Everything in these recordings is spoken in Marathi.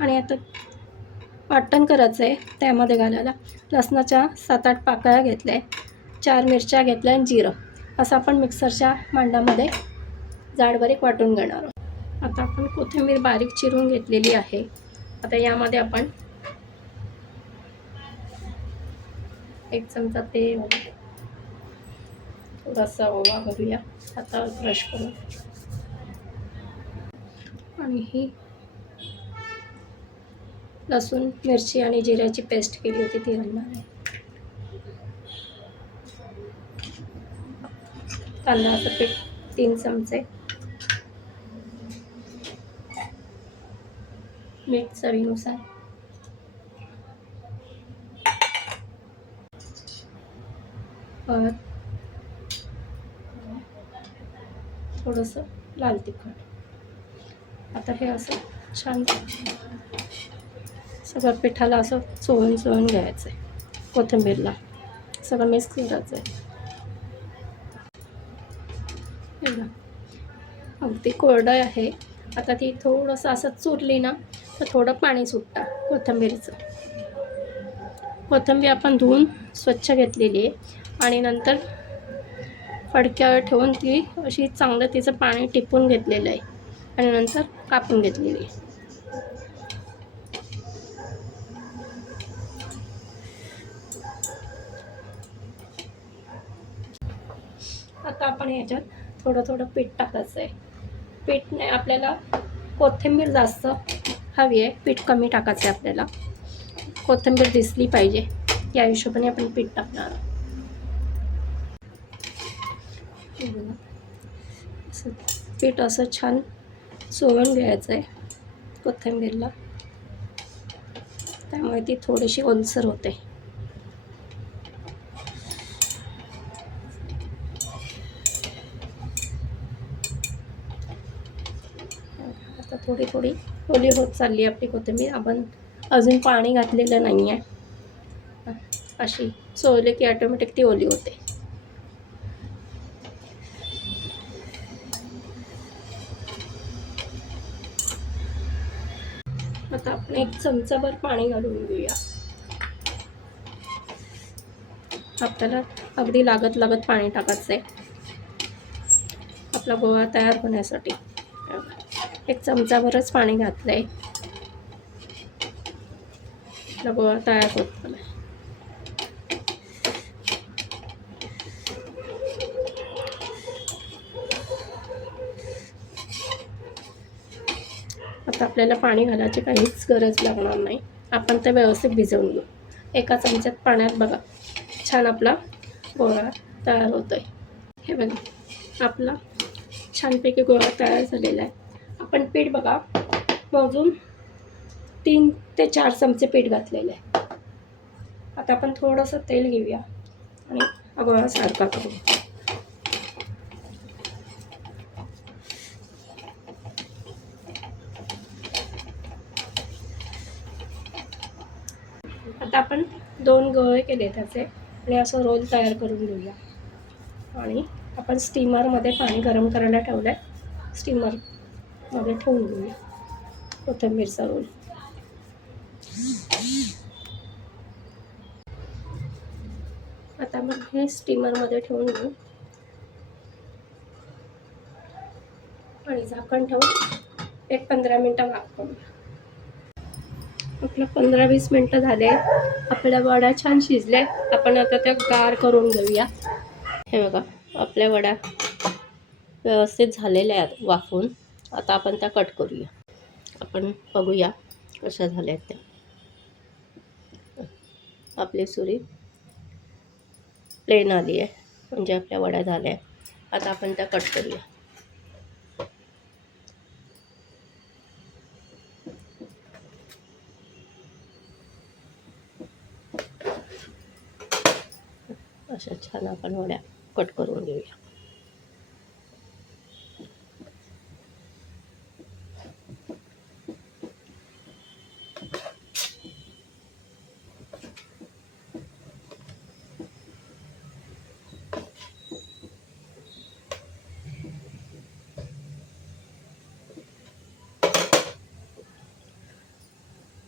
आणि आता वाटण करायचं आहे त्यामध्ये घालायला. लसणाच्या 7-8 पाकळ्या घेतल्या आहे, 4 मिरच्या घेतल्या आणि जिरं असं आपण मिक्सरच्या भांड्यामध्ये जाडबारीक वाटून घेणार आहोत. आता आपण कोथिंबीर बारीक चिरून घेतलेली आहे. आता यामध्ये आपण 1 चमचा तेल, थोडासा ओवा घालूया हातावर ब्रश करून, आणि ही लसूण मिरची आणि जिऱ्याची पेस्ट केली होती ती घालणार आहे. तांदळाचं पीठ 3 चमचे, मीठ चवीनुसार, हळद, थोडंसं लाल तिखट. आता हे असं छान सगळं पिठाला असं चोळून घ्यायचं आहे. कोथिंबीरला सगळं मिक्स करायचं आहे. अगदी कोरडं आहे. आता ती थोडंसं असं चुरली ना तर थोडं पाणी सुटतं कोथिंबीरचं. कोथिंबीर आपण धुवून स्वच्छ घेतलेली आहे आणि नंतर फडक्यावर ठेवून ती अशी चांगलं तिचं पाणी टिपून घेतलेलं आहे आणि नंतर कापून घेतलेली आहे. आता आपण याच्यात थोडं थोडं पीठ टाकायचं आहे. पीठ नाही, आपल्याला कोथिंबीर जास्त हवी आहे, पीठ कमी टाकायचं आहे. आपल्याला कोथिंबीर दिसली पाहिजे या हिशोबाने आपण पीठ टाकणार. पीठ असं छान चोळून घ्यायचं आहे कोथिंबीरला, त्यामुळे ती थोडीशी ओलसर होते. आता थोडी थोडी ओली होत चालली आपली कोथिंबीर. आपण अजून पाणी घातलेलं नाही आहे. अशी चोळली की ऑटोमॅटिक ती ओली होते. आता आपण 1 चमचाभर पाणी घालून घेऊया. आपल्याला अगदी लागत पाणी टाकायचं आहे आपला गोळा तयार होण्यासाठी. 1 चमचाभरच पाणी घातलं आहे. आपला गोळा तयार होत आला. आता आपल्याला पाणी घालायची काहीच गरज लागणार नाही. आपण ते व्यवस्थित भिजवून घेऊ. 1 चमच्यात पाण्यात बघा छान आपला गोळा तयार होतोय. हे बघा आपला छानपैकी गोळा तयार झालेला आहे. आपण पीठ बघा मोजून 3 ते 4 चमचे पीठ घातलेलं आहे. आता आपण थोडंसं तेल घेऊया आणि हा गोळा सारखा करू. आता आपण 2 गोळे केले त्याचे आणि असं रोल तयार करून घेऊया. आणि आपण स्टीमरमध्ये पाणी गरम करायला ठेवलं आहे, स्टीमरमध्ये ठेवून घेऊया कोथिंबीरचा रोल. आता मग हे स्टीमरमध्ये ठेवून घेऊ आणि झाकण ठेवून 15 मिनटं वाफवू. आपलं 15-20 मिनटं झाले. आपल्या वड्या छान शिजल्या. आपण आता त्या गार करून घेऊया. हे बघा आपल्या वड्या व्यवस्थित झालेल्या आहेत वाफवून. आता आपण त्या कट करूया. आपण बघूया कशा झाल्या आहेत त्या. आपली सुरी प्लेन आली आहे म्हणजे आपल्या वड्या झाल्या. आता आपण त्या कट करूया. अशा छान आपण वड्या कट करून घेऊया.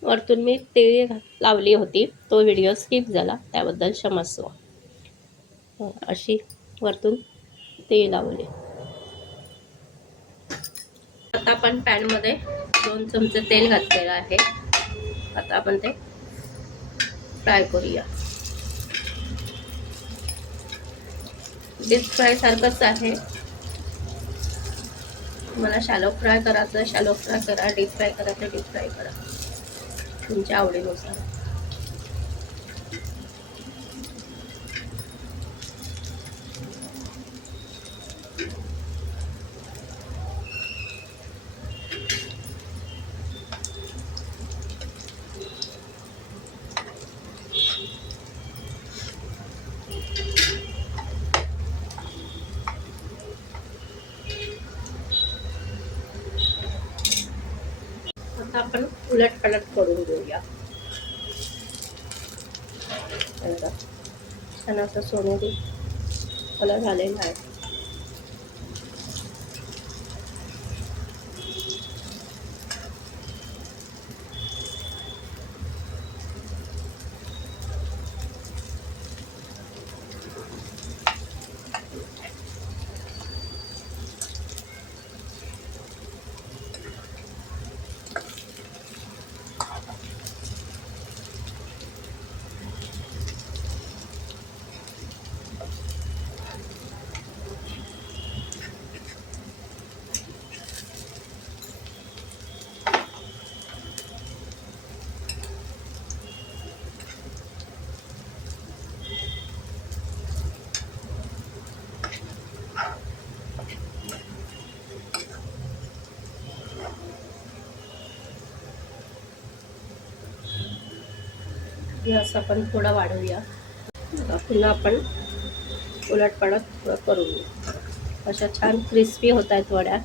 वरतून मी तेल लावली होती, तो व्हिडिओ स्किप झाला, त्याबद्दल क्षमस्व. अशी वरतून तेल लावले. आता आपण पॅनमध्ये 2 चमचे तेल घातलेलं आहे. आता आपण ते फ्राय करूया. डीप फ्राय सारखंच आहे. मला शॅलो फ्राय करायचं शॅलो फ्राय करा, डीप फ्राय करायचं डीप फ्राय करा, तुमच्या आवडीनुसार. आता आपण उलट पलट करून घेऊया. छान असं सोनेरी कलर झालेला आहे. गॅस आपण थोडा वाढवूया. पुन्हा आपण उलट पलट करून घेऊ. अशा छान क्रिस्पी होत आहेत वड्या.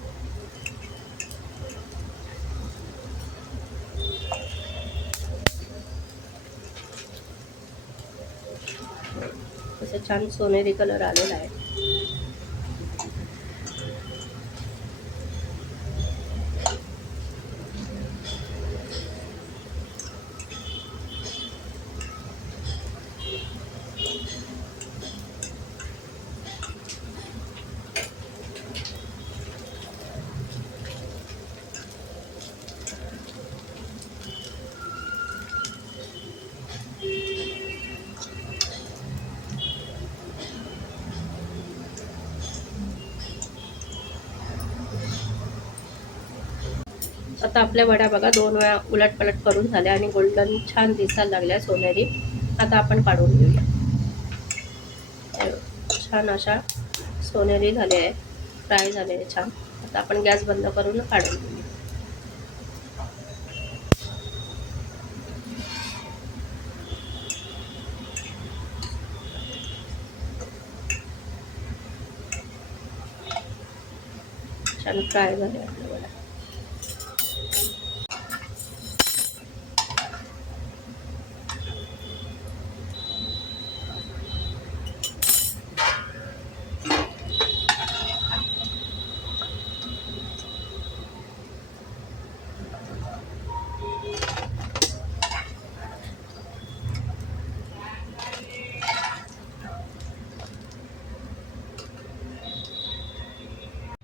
असं छान सोनेरी कलर आलेला आहे. आता आपल्या वड्या बघा 2 वेळा उलट पलट करून झाल्या आणि गोल्डन छान दिसायला लागल्या सोनेरी. आता आपण काढून घेऊया. छान अशा सोनेरी झाले आहे, फ्राय झाले आहे छान. आता आपण गॅस बंद करून काढून घेऊया. छान फ्राय झाले आपल्या वड्या.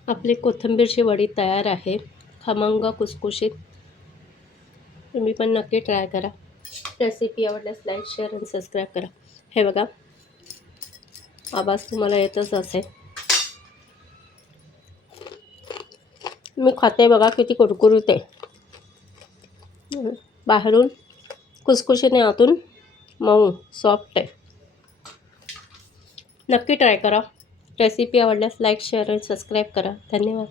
आपली कोथिंबीरची वडी तयार आहे, खमंग कुसकुशीत. तुम्ही पण नक्की ट्राय करा. रेसिपी आवडल्यास लाईक शेअर आणि सबस्क्राईब करा. हे बघा, आवाज तुम्हाला येतच असेल. मी खाते बघा किती कुरकुरीत आहे. बाहेरून कुसकुशीने, आतून मऊ सॉफ्ट आहे. नक्की ट्राय करा. रेसिपी आवडल्यास लाईक शेअर आणि सबस्क्राईब करा. धन्यवाद.